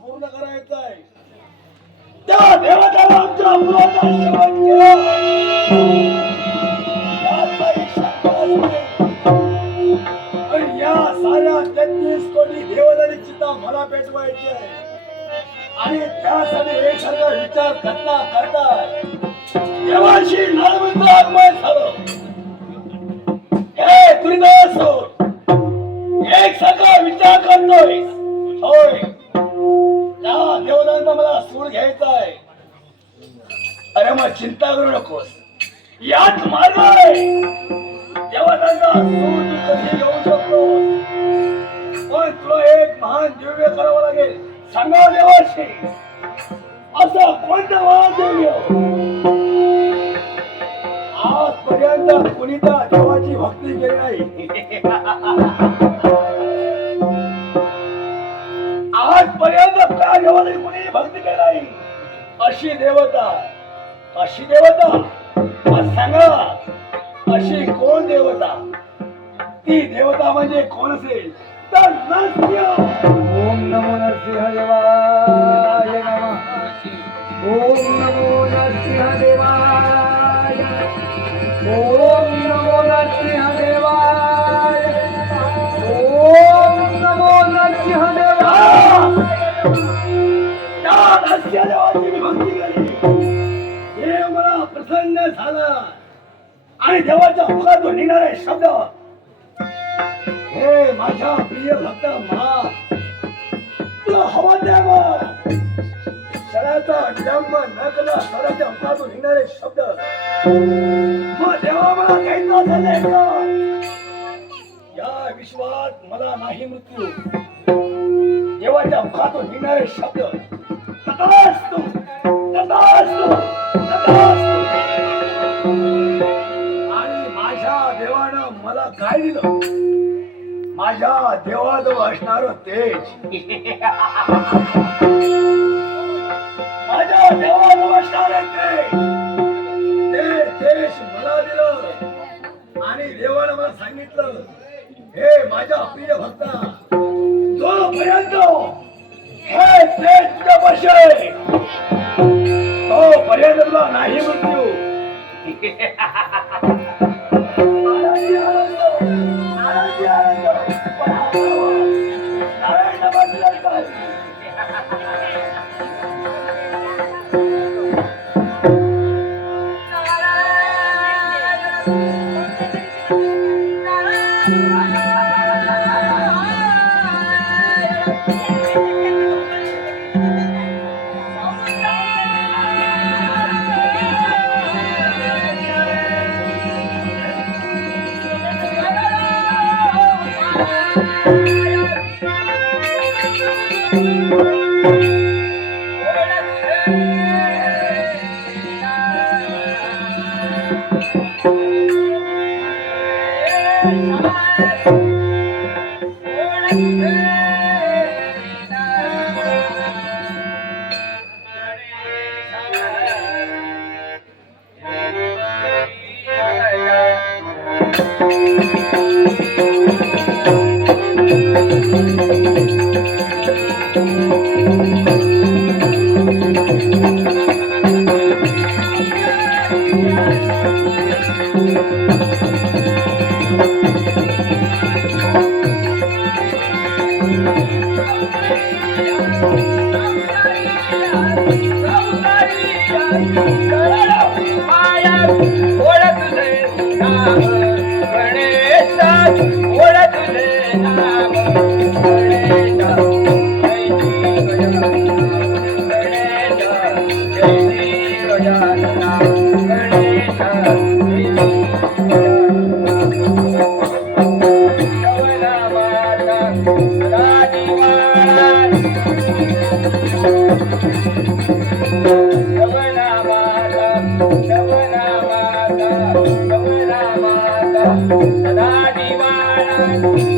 पूर्ण करायचं आहे. त्या देवताला आमच्या मुलाचा शेवट केला. या साऱ्या 33 कोटी देवतांची चिंता मला पेटवायची आहे आणि त्यासाठी एकसारखा विचार करता करता देवाशी नारळाचं आगमन झालं. हे त्रिदासो एकसारखा विचार करतोय. होय, त्या देवतांचा मला सूड घ्यायचा आहे. अरे मग चिंता करू नकोस, याच मार्ग आहे. देवतांचा सूड तू कधी घेऊ शकतो, पण तुला एक महान दिव्य करावं लागेल. सांगा देवाशी, असं कोणतं महान दिव्य? आजपर्यंत कुणी त्या देवाची भक्ती केली नाही. आजपर्यंत त्या देवाची कुणी भक्ती केली नाही. अशी देवता सांगा, अशी कोण देवता? ती देवता म्हणजे कोण असेल तर नरसिंह. ओम नमो नरसिंह देवाय नमः. ओम नमो नरसिंह देवाय. ओम नमो नरसिंह देवाय. ओम नमो नरसिंह देवाय. त्या नरसिंह देवाची मी भक्ती केली. देव मला प्रसन्न झाला आणि देवाच्या मुखातून निघणारे शब्द, हे माझ्या प्रिय भक्त महा, तुला हवा द्यावा. क्षणाचा विलंब न करता स्वराच्या मुखातून निघणारे शब्द, मग देवा मला घ्यायचा झाले का? या विश्वात मला नाही मृत्यू. देवाच्या मुखातून निघणारे शब्द, तथास्तु, तथास्तु, तथास्तु. आणि माझ्या देवानं मला काय दिलं? माझ्या देवाजवळ असणार तेज. माझ्या देवाजवळ असणार ते तेज मला दिलं. आणि देवानं मला सांगितलं, हे माझ्या प्रिय भक्ता, जोपर्यंत हे तेज तुझ्यापाशी आहे तोपर्यंत तुला नाही मृत्यू. सदा